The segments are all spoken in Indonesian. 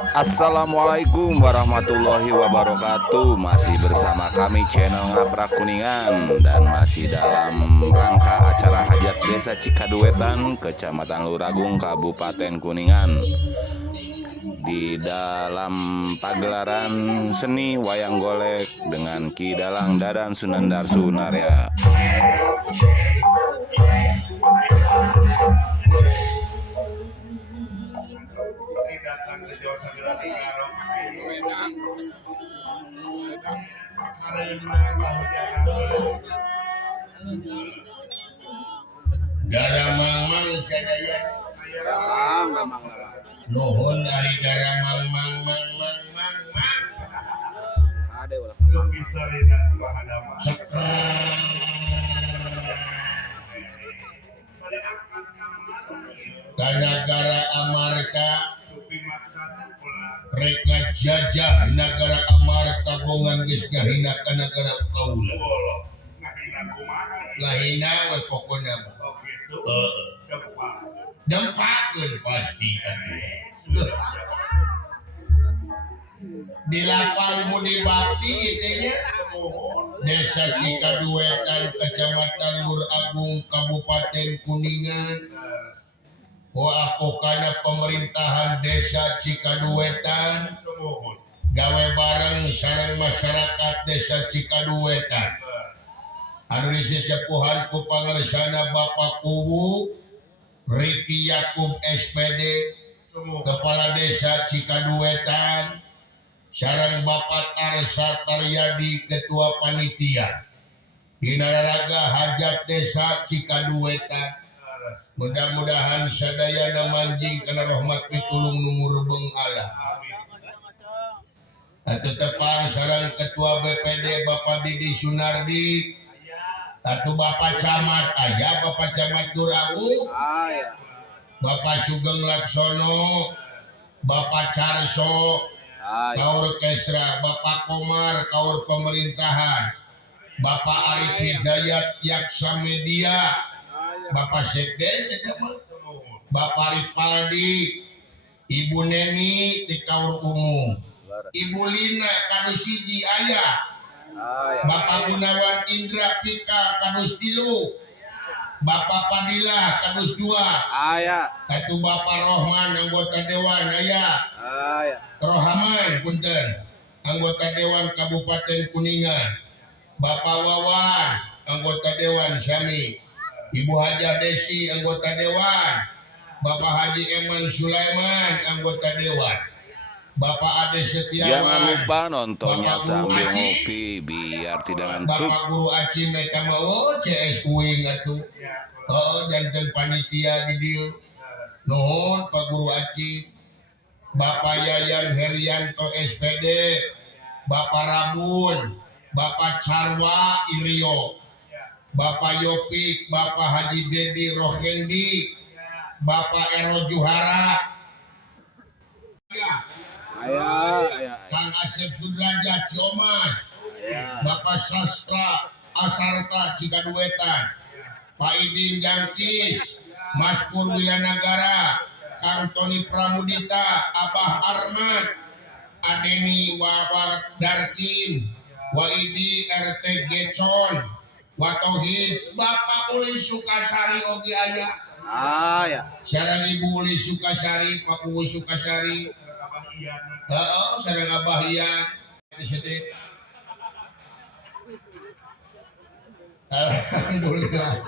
Assalamualaikum warahmatullahi wabarakatuh. Masih bersama kami channel Ngaprak Kuningan dan masih dalam rangka acara hajat Desa Cikaduetan, Kecamatan Luragung, Kabupaten Kuningan. Di dalam pagelaran seni wayang golek dengan Ki Dalang Dadan Sunandar Sunarya. Daramang sadaya nuhun ari daramang bisa lihat wahana Kanagara Amarta reka jajah nagara Amarta bongan geus ngahina ka nagara kaula lahina we pokona dempakeun pasti di lapang budi bakti itunya Desa Cikaduetan, Kecamatan Luragung, Kabupaten Kuningan. Apokana pemerintahan Desa Cikaduetan gawe bareng sareng masyarakat Desa Cikaduetan anu disesepuhan ku pangarsana Bapak Kuwu Riki Yakub SPD Kepala Desa Cikaduetan sareng Bapak Tarsa Taryadi Ketua Panitia Dinaraga Hajat Desa Cikaduetan. Mudah-mudahan sadayana manjing kana rahmat pitulung numur beung Allah. Tetepang sareng Ketua BPD Bapak Didi Sunardi. Atu Bapak Camat aja Bapak Camat Luragung. Bapak Sugeng Laksono, Bapak Carso, Kaur Kesra, Bapak Komar, Kaur Pemerintahan, Bapak Arif Hidayat Yaksa Media, Bapak Sekdes, Bapak Ripaldi, Ibu Neni di Kaur Umum, Ibu Lina kadus siji ayah, Bapak Gunawan Indra Pika kadus 3, Bapak Padilla kadus 2, satu Bapak Rohman anggota Dewan ayah, Rohaman punten anggota Dewan Kabupaten Kuningan, Bapak Wawan anggota Dewan Syami, Ibu Haja Desi anggota Dewan, Bapak Haji Eman Sulaiman anggota Dewan, Bapak Ade Setiawan. Jangan lupa nontonnya sambil ngopi biar tidak ngantuk. Bapak Guru Aci Meta mau CS Uing atuh. Janten panitia di dieu. Nuhun Pak Guru Aci. Bapak Yayan Herianto SPD, Bapak Rabun, Bapak Carwa Irio, Bapak Yopik, Bapak Haji Dedi Rohendi, Bapak Ero Juhara, Kang Asep Sudrajat Ciomas, Bapak Sastra Asarta Cikaduetan, Pak Idin Jangkis, Mas Pur Wilanagara, Kang Tony Pramudita, Abah Arman, Adeni Wawar Darkin, Waidi RT Getson, Watohid, Bapak Uli Sukasari oge aya. Sareng Ibu Uli Sukasari, Pak Uli Sukasari. Sareng Abah Ian. Alhamdulillah.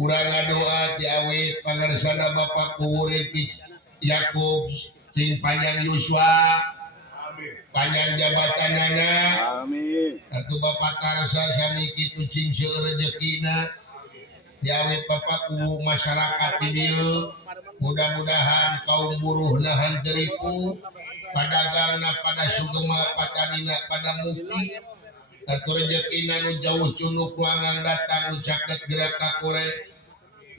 Urang doa diawit pangarsana Bapak Kuwuriti Yakub sing panjang yuswa, panjang jabatanana, atu Bapak Tarsa sami kitu cing seueur rezekina, diawit Bapak Kuwu masyarakat di dieu, mudah-mudahan kaum buruh nahan teripu, padagangna pada sugema, patadina pada mukti, atu rezekina nu jauh cunuk kuangan datang nu caket gerak kakure.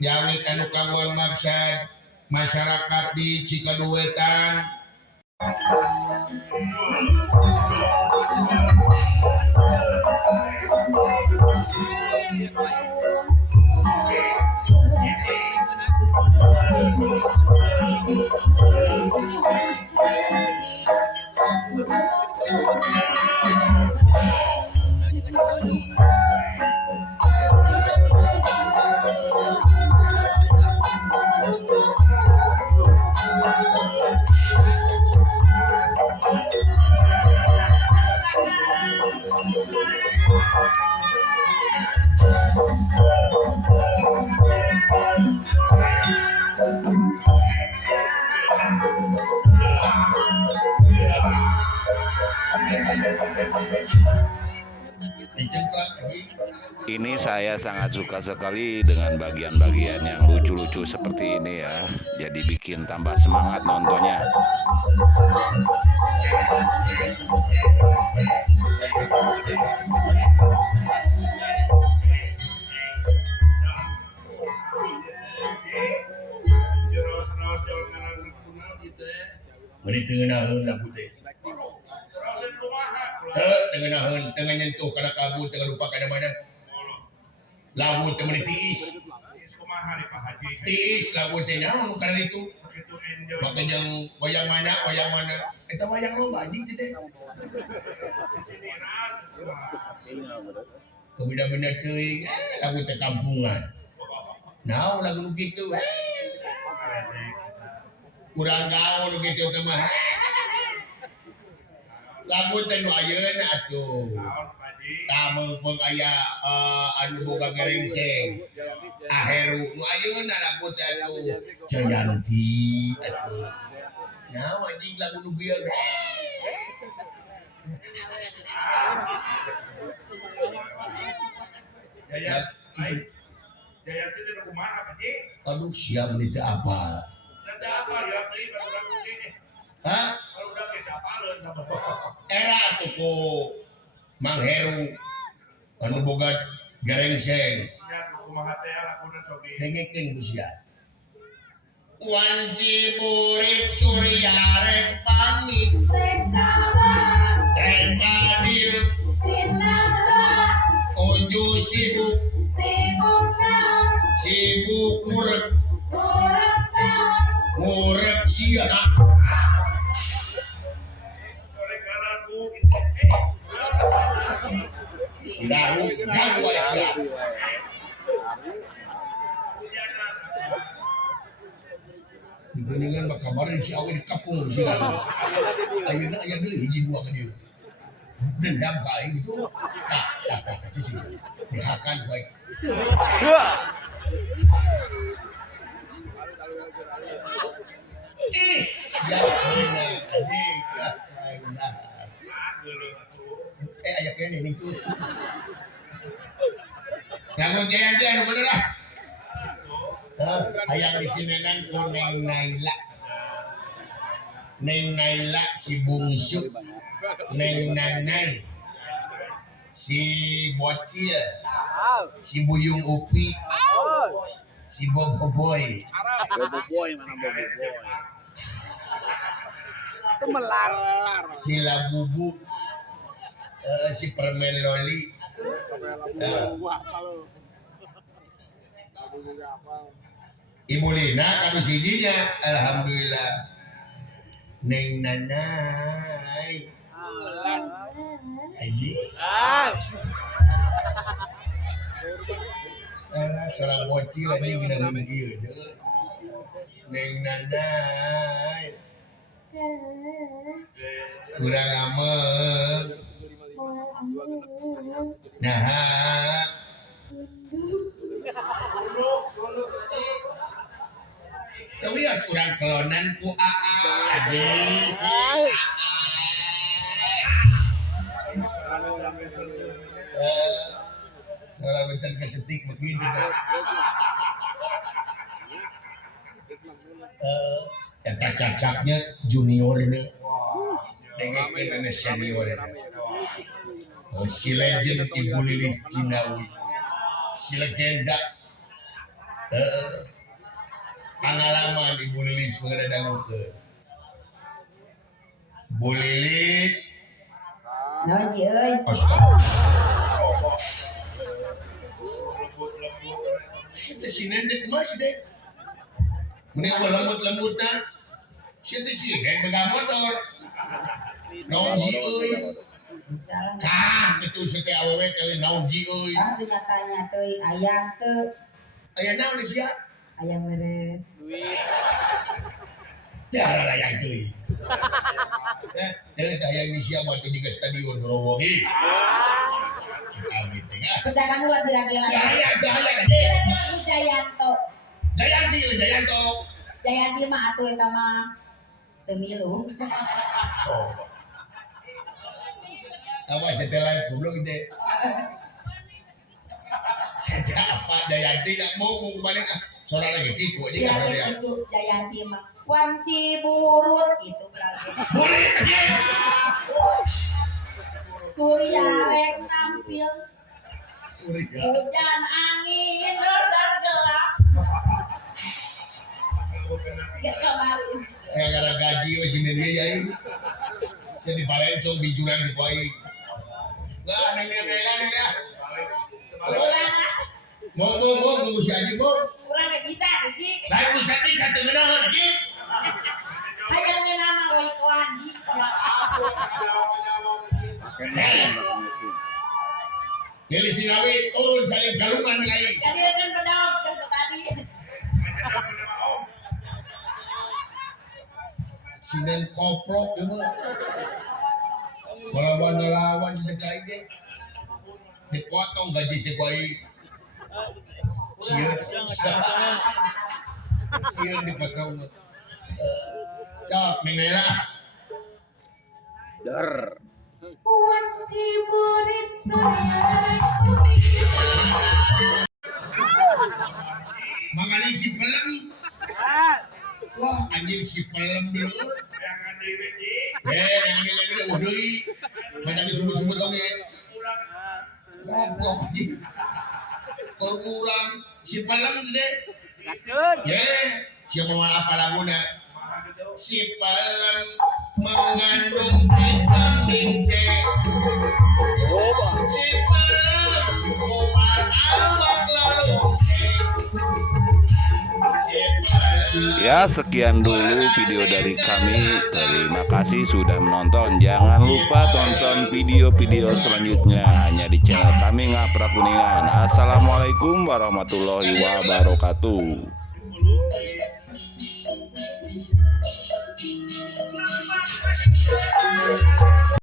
Yawit anu kaguan maksad masyarakat di Cikaduetan. Dicengklak tapi Ini saya sangat suka sekali dengan bagian-bagian yang lucu-lucu seperti ini ya. Jadi bikin tambah semangat nontonnya. menit tengenaheun lagu teh. Tengenaheun, tengah nyentuh kana kabut, tengah lupa kana mana. Lagu teh menit tiis. Tiis lagu teh naon kana itu. Maka yang wayang mana, eta wayang loba anjing teh. Kebeda-beda teuing, lagu teh kampungan. Naon lagu nu kitu? Kurang gaul gitu teh mah. Lagu teh nu ayeuna atuh. Tameung aya anu boga gerengseng. Aheru nu ayeuna lagu teh atuh. Jayanti atuh. Naon anjing lagu nu bieu. Jayanti teh kumaha Pak Ji? Aduh siap nih teh apa? Nanti apa lihat deui baru ini. Hah? Kalau udah kita apaleun nama. Era atuh ku Mang Heru anu boga gerengseng. Ya kumaha teh laguna cobi. Dengekeun ku sia. Wanci burik surya rek pamit rek adil ojo sibuk ngurek sia Korek kanaku gitu. garu aya sia Hujanan. di Kuningan mah kemarin si awe di kapung sia ayeuna aya deui hiji dua ka dieu dendam ka aing gitu tah cici dihakan baik ya bener anjing aya kene nih tuh Namun Jayanti anu bener ah. Hayang disinenan ku Neng Naila. Neng Naila si bungsu. Neng Nanai. Si Bocil. Si Buyung Upi. Si Boboiboy. Boboiboy mana Boboiboy. Itu melalar. Si Labubu. Si Permen Loli. Ibu Lina kanu sijinya alhamdulillah. Neng Nanai. Haji. Salah bocil lagi gina dieu. Neng Nanai. Kurang aman. Nah. Tapi ya kurang kelonan ku AA adik. Salah bencan kesetik begini. Yang cacaknya junior ini. Dengan ini senior ini. Si legend Ibu Lilis Cinawi. Si legenda pengalaman Ibu Lilis mengedangukeun. Bu Lilis naon Ci euy situ si nendek mas deh mending gua lembut-lembutan situ si kan pegang motor naon ji euy bisa lah kah betul sete awewe kali naon ji euy teu nyatanya teuing aya teu aya naon sia aya meureun ya ada yang teuing teh hayang di sia mah teh di stadion Growongi amin teh pecakan ulah bira-bira ya bira-bira Jayanto Jayanti. Jayanti mah atuh eta mah teu milu. Apa setelah goblok gitu. Setelah apa Jayanti nak mau paling suara lagi gitu aja Ya kan dia. itu Jayanti mah wanci burut gitu berarti. Surya rek tampil Surya. hujan angin dan gelap Kamu kena ya kemarin. Kayak gara gaji masih nene jai. Saya dibalain cong bincuran di kuai. Lah nene lah nene lah. balik. Ulang lah, Mau si Aji mau. kurang gak bisa Ji. Lain pusat ini satu ngenawan Aji. Hayangnya nama Roy Kowandi. Lili Sinawi turun saya galungan lagi. Tadi kan pedok kan tadi. Sinen koplok itu. Lawan sedekah ini. Dipotong gaji tekuai. Siun dipotong. Sok menela. Der. Wanci burit Manganing si pelem. Wah anjing si pelem dulu. Jangan diri Ji. Yang ini udah udui. Macam disebut-sebut dong ya. Kurang Koplok. Kurang si pelem deh. Gaskeun. Siapa mau apa laguna? mahal gitu. Si pelem mengandung vitamin C. Coba. Si pelem obat awak lalu. Si pelem. Ya, sekian dulu video dari kami. Terima kasih sudah menonton. Jangan lupa tonton video-video selanjutnya hanya di channel kami Ngaprak Kuningan. Assalamualaikum warahmatullahi wabarakatuh.